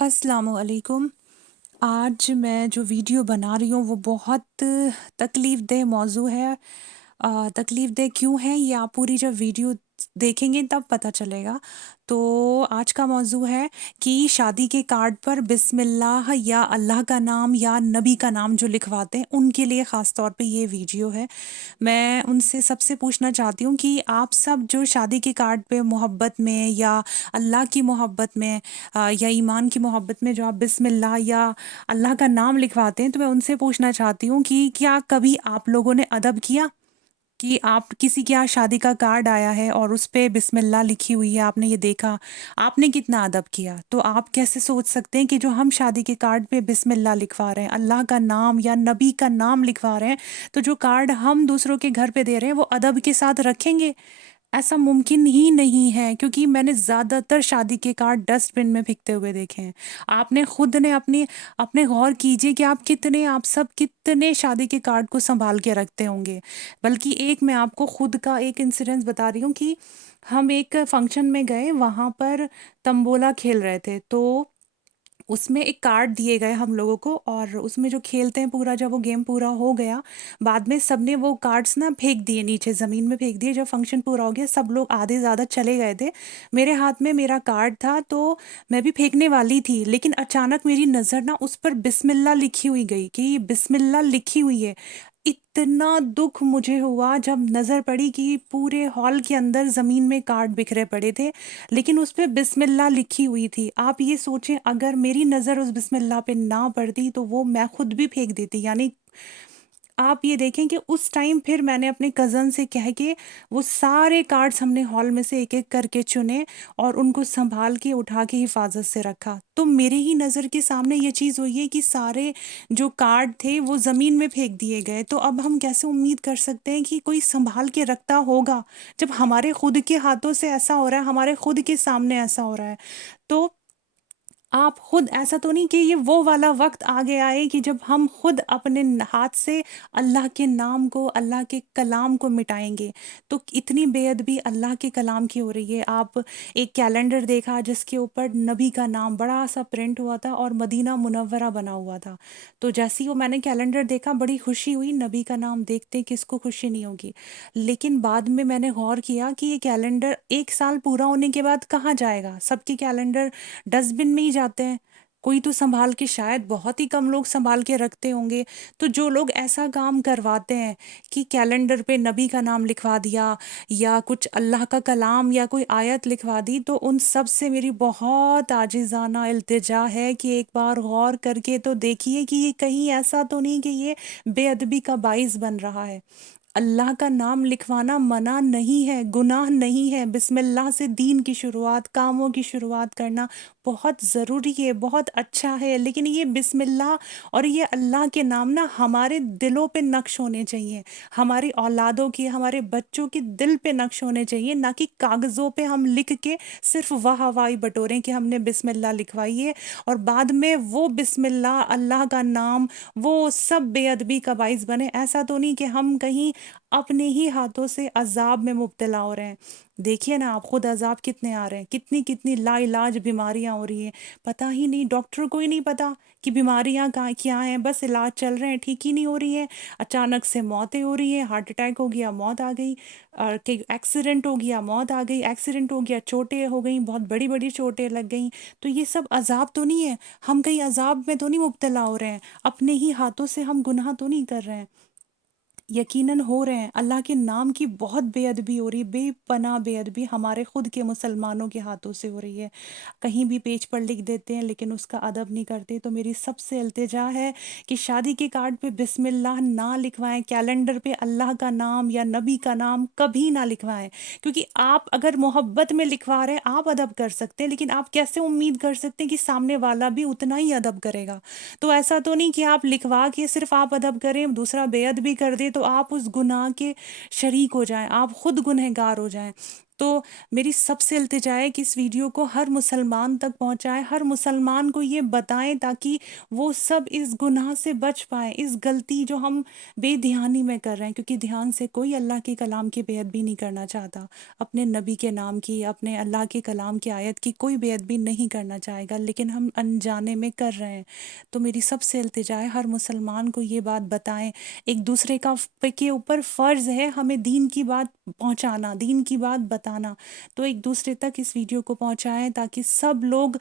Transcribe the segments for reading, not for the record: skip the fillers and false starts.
अस्सलाम वालेकुम। आज मैं जो वीडियो बना रही हूँ वो बहुत तकलीफ़देह मौज़ू है। तकलीफ़देह क्यों है ये आप पूरी जब वीडियो देखेंगे तब पता चलेगा। तो आज का मौज़ू है कि शादी के कार्ड पर बिस्मिल्लाह या अल्लाह का नाम या नबी का नाम जो लिखवाते हैं उनके लिए ख़ास तौर पे ये वीडियो है। मैं उनसे सबसे पूछना चाहती हूँ कि आप सब जो शादी के कार्ड पे मोहब्बत में या अल्लाह की मोहब्बत में या ईमान की मोहब्बत में जो आप बिस्मिल्लाह या अल्लाह का नाम लिखवाते हैं, तो मैं उनसे पूछना चाहती हूँ कि क्या कभी आप लोगों ने अदब किया? कि आप किसी के यहाँ शादी का कार्ड आया है और उस पे बिस्मिल्लाह लिखी हुई है, आपने ये देखा, आपने कितना अदब किया? तो आप कैसे सोच सकते हैं कि जो हम शादी के कार्ड पे बिस्मिल्लाह लिखवा रहे हैं, अल्लाह का नाम या नबी का नाम लिखवा रहे हैं, तो जो कार्ड हम दूसरों के घर पे दे रहे हैं, वो अदब के साथ रखेंगे? ऐसा मुमकिन ही नहीं है, क्योंकि मैंने ज़्यादातर शादी के कार्ड डस्टबिन में फेंकते हुए देखे हैं। आपने खुद ने अपने गौर कीजिए कि आप सब कितने शादी के कार्ड को सँभाल के रखते होंगे। बल्कि एक मैं आपको खुद का एक इंसिडेंस बता रही हूँ कि हम एक फंक्शन में गए, वहाँ पर तंबोला खेल रहे थे। तो उसमें एक कार्ड दिए गए हम लोगों को, और उसमें जो खेलते हैं पूरा, जब वो गेम पूरा हो गया, बाद में सबने वो कार्ड्स ना फेंक दिए, नीचे ज़मीन में फेंक दिए। जब फंक्शन पूरा हो गया, सब लोग आधे ज़्यादा चले गए थे। मेरे हाथ में मेरा कार्ड था, तो मैं भी फेंकने वाली थी, लेकिन अचानक मेरी नज़र ना उस पर बिस्मिल्लाह लिखी हुई गई कि ये बिस्मिल्लाह लिखी हुई है। इतना दुःख मुझे हुआ जब नज़र पड़ी कि पूरे हॉल के अंदर ज़मीन में कार्ड बिखरे पड़े थे, लेकिन उस पे बिस्मिल्लाह लिखी हुई थी। आप ये सोचें, अगर मेरी नज़र उस बिस्मिल्लाह पे ना पड़ती तो वो मैं खुद भी फेंक देती। यानी आप ये देखें कि उस टाइम फिर मैंने अपने कज़न से कह के वो सारे कार्ड्स हमने हॉल में से एक-एक करके चुने और उनको सँभाल के उठा के हिफ़ाज़त से रखा। तो मेरे ही नज़र के सामने ये चीज़ हुई है कि सारे जो कार्ड थे वो ज़मीन में फेंक दिए गए। तो अब हम कैसे उम्मीद कर सकते हैं कि कोई सँभाल के रखता होगा, जब हमारे खुद के हाथों से ऐसा हो रहा है, हमारे खुद के सामने ऐसा हो रहा है। तो आप खुद, ऐसा तो नहीं कि ये वो वाला वक़्त आ गया है कि जब हम खुद अपने हाथ से अल्लाह के नाम को, अल्लाह के कलाम को मिटाएँगे। तो इतनी बेअदबी अल्लाह के कलाम की हो रही है। आप एक कैलेंडर देखा जिसके ऊपर नबी का नाम बड़ा-सा प्रिंट हुआ था और मदीना मुनव्वरा बना हुआ था। तो जैसे ही वो मैंने कैलेंडर देखा, बड़ी खुशी हुई, नबी का नाम देखते किसको खुशी नहीं होगी। लेकिन बाद में मैंने गौर किया कि ये कैलेंडर 1 साल पूरा होने के बाद कहाँ जाएगा? सबके कैलेंडर डस्टबिन में ही जाते हैं। कोई तो सँभाल के, शायद बहुत ही कम लोग सँभाल के रखते होंगे। तो जो लोग ऐसा काम करवाते हैं कि कैलेंडर पे नबी का नाम लिखवा दिया या कुछ अल्लाह का कलाम या कोई आयत लिखवा दी, तो उन सब से मेरी बहुत आजिज़ाना इल्तिजा है कि एक बार गौर करके तो देखिए कि ये कहीं ऐसा तो नहीं कि ये बेअदबी का बाइस बन रहा है। अल्लाह का नाम लिखवाना मना नहीं है, गुनाह नहीं है। बिस्मिल्लाह से दीन की शुरुआत, कामों की शुरुआत करना बहुत ज़रूरी है, बहुत अच्छा है। लेकिन ये बिस्मिल्लाह और ये अल्लाह के नाम ना हमारे दिलों पे नक्श होने चाहिए। हमारी औलादों के, हमारे बच्चों के दिल पे नक्श होने चाहिए, ना कि कागज़ों पे हम लिख के सिर्फ़ वाह-वाही बटोरें कि हमने बिस्मिल्लाह लिखवाई है, और बाद में वो बिस्मिल्लाह, अल्लाह का नाम, वो सब बेअदबी का बाइस बने। ऐसा तो नहीं कि हम कहीं अपने ही हाथों से अज़ाब में मुब्तला हो रहे हैं। देखिए ना, आप खुद अज़ाब कितने आ रहे हैं, कितनी-कितनी लाइलाज बीमारियाँ हो रही हैं। पता ही नहीं, डॉक्टर को ही नहीं पता कि बीमारियाँ कहाँ क्या हैं, बस इलाज चल रहे हैं, ठीक ही नहीं हो रही हैं। अचानक से मौतें हो रही हैं, हार्ट अटैक हो गया, मौत आ गई। कहीं एक्सीडेंट हो गया, मौत आ गई, एक्सीडेंट हो गया, चोटें हो गईं, बहुत बड़ी-बड़ी चोटें लग गईं। तो ये सब अज़ाब तो नहीं है? हम कहीं अज़ाब में तो नहीं मुब्तला हो रहे हैं? अपने ही हाथों से हम गुनाह तो नहीं कर रहे हैं? यकीनन हो रहे हैं। अल्लाह के नाम की बहुत बेअदबी हो रही है, बेपनाह बेअदबी हमारे खुद के मुसलमानों के हाथों से हो रही है। कहीं भी पेज पर लिख देते हैं, लेकिन उसका अदब नहीं करते। तो मेरी सबसे इल्तिजा है कि शादी के कार्ड पे बिस्मिल्लाह ना लिखवाएँ, कैलेंडर पे अल्लाह का नाम या नबी का नाम कभी ना लिखवाएँ। क्योंकि आप अगर मोहब्बत में लिखवा रहे हैं, आप अदब कर सकते हैं, लेकिन आप कैसे उम्मीद कर सकते हैं कि सामने वाला भी उतना ही अदब करेगा? तो ऐसा तो नहीं कि आप लिखवा के सिर्फ़ आप अदब करें, दूसरा बेअदबी कर दे तो आप उस गुनाह के शरीक हो जाएँ, आप खुद गुनहगार हो जाएँ। تو میری سب سے التجا ہے کہ اس ویڈیو کو ہر مسلمان تک پہنچائیں، ہر مسلمان کو یہ بتائیں تاکہ وہ سب اس گناہ سے بچ پائیں، اس غلطی جو ہم بے دھیانی میں کر رہے ہیں، کیونکہ دھیان سے کوئی اللہ کے کلام کی بے ادبی نہیں کرنا چاہتا، اپنے نبی کے نام کی، اپنے اللہ کے کلام کی آیت کی کوئی بے ادبی نہیں کرنا چاہے گا، لیکن ہم انجانے میں کر رہے ہیں۔ تو میری سب سے التجا ہے ہر مسلمان کو یہ بات بتائیں، ایک دوسرے کے اوپر فرض ہے ہمیں دین کی بات پہنچانا، دین کی بات بتانا، تو ایک دوسرے تک اس ویڈیو کو پہنچائیں تاکہ سب لوگ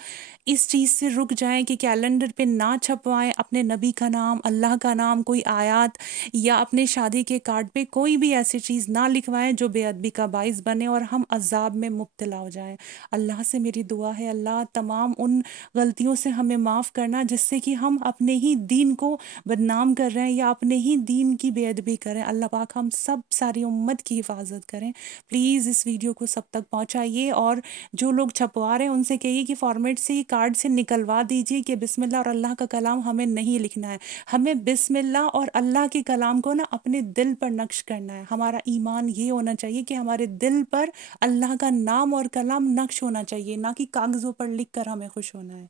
اس چیز سے رک جائیں کہ کیلنڈر پہ نہ چھپوائیں اپنے نبی کا نام، اللہ کا نام، کوئی آیات، یا اپنے شادی کے کارڈ پہ کوئی بھی ایسی چیز نہ لکھوائیں جو بے ادبی کا باعث بنے اور ہم عذاب میں مبتلا ہو جائیں۔ اللہ سے میری دعا ہے، اللہ تمام ان غلطیوں سے ہمیں معاف کرنا جس سے کہ ہم اپنے ہی دین کو بدنام کر رہے ہیں یا اپنے ہی دین کی بے ادبی کریں۔ اللہ پاک ہم سب ساری امت کی حفاظت کریں۔ پلیز اس ویڈیو کو سب تک پہنچائیے، اور جو لوگ چھپوا رہے ہیں ان سے کہیے کہ فارمیٹ سے کارڈ سے نکلوا دیجیے کہ بسم اللہ اور اللہ کا کلام ہمیں نہیں لکھنا ہے، ہمیں بسم اللہ اور اللہ کے کلام کو نا اپنے دل پر نقش کرنا ہے۔ ہمارا ایمان یہ ہونا چاہیے کہ ہمارے دل پر اللہ کا نام اور کلام نقش ہونا چاہیے، نہ کہ کاغذوں پر لکھ کر ہمیں خوش ہونا ہے۔